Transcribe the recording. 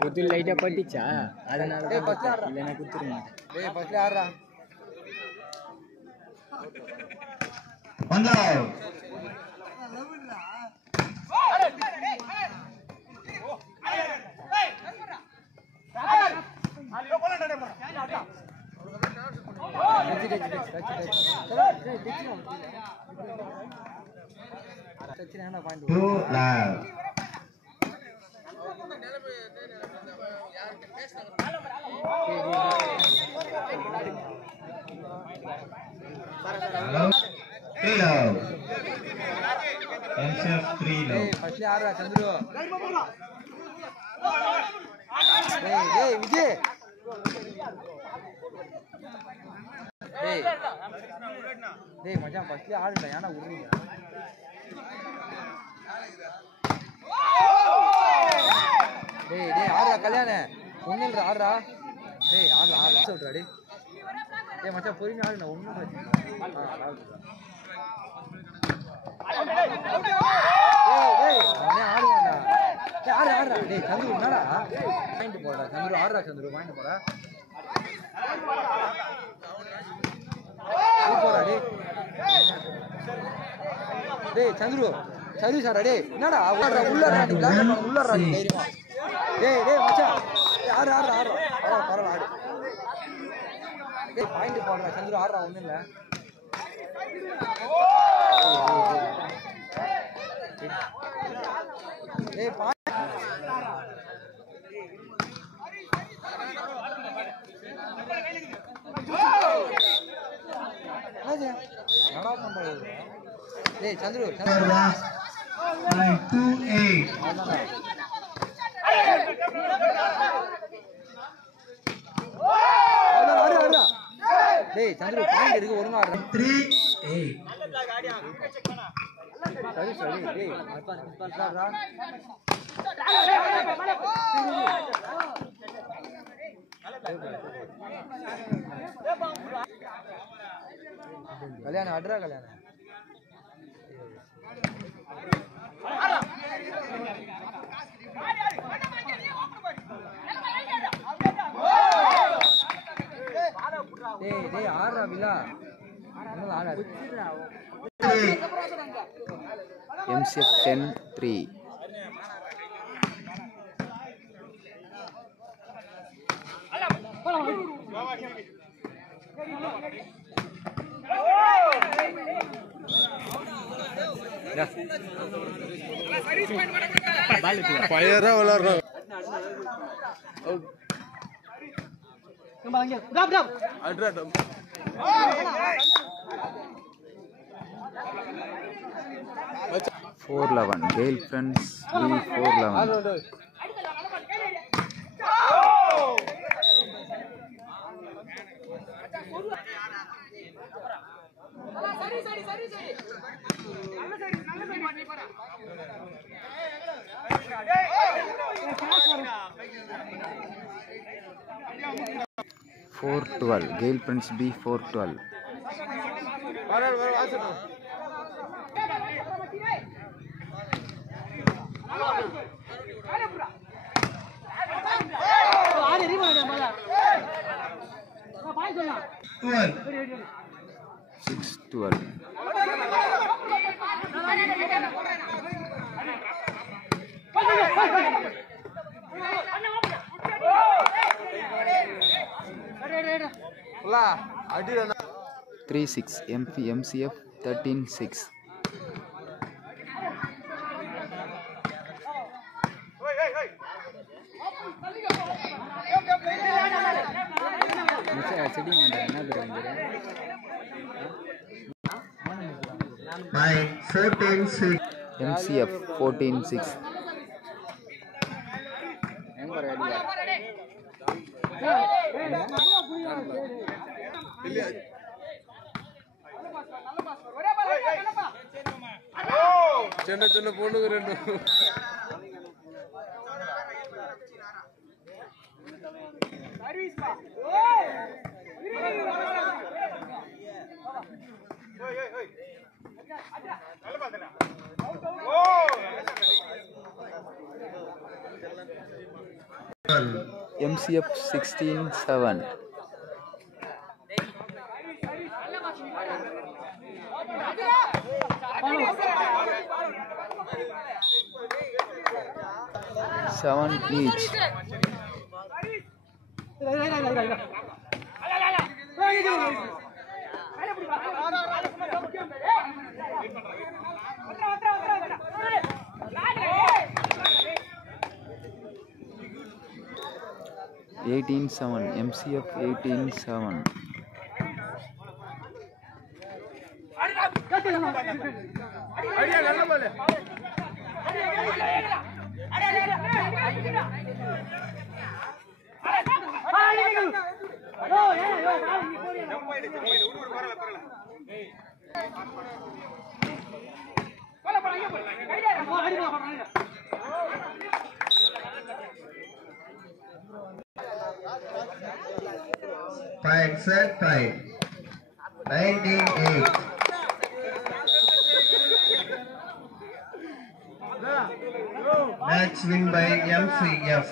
குத்து லைட்டா பட்டுச்சா அதனால இல்லைன்னா குத்துற மாட்டேன். மச்சான் ஃபர்ஸ்ட்ல ஆடுடா ஏன்னா உடுறீங்க டேய் ஆடுடா கல்யாண ஒண்ணு இல்ல ஆடுடா டேய் ஆடுடா சொல்றா டேய் மச்சான் பொறுமையா ஆடுடா ஒண்ணும் பிரச்சனை டேய் அவனே ஆடுவான்டா டேய் ஆடுடா டேய் சந்துரு என்னடா பாயிண்ட் போடா சந்துரு ஆடுடா சந்துரு பாயிண்ட் போடா டேய் சந்துரு சர்வீஸ் ஆடா டேய் என்னடா உள்ளடா நீ பிளாக் உள்ளடா நீ தைரியமா டேய் மச்சான் ஆடு பரவாயில்ல ஆடு டேய் பாயிண்ட் போடுறா சந்துரு ஆடுறா ஒண்ணும் இல்ல டேய் Hey, Chandru. 928. Hey, Chandru, point இருக்கு ஒழுங்கா ஆடு. 38. சரி. டேய், மிஸ் பண்றாடா. கல்யாணம் அட்ரா கல்யாணம் டேய் ஆடுறா வில்லா இன்னும் ஆடாது MCF 10-3 ஃபயரா விளையாடுறோம் Four 11 Gale Friends B411 412 Gale Friends B412 612 36 MCF 13-6 MCF 14-6 சின்ன பொண்ணுங்க ரெண்டு MCF 16-7. Seven each. $18-7. MCF 18-7. Fine, set, fine. 19-8. Match win by MCF.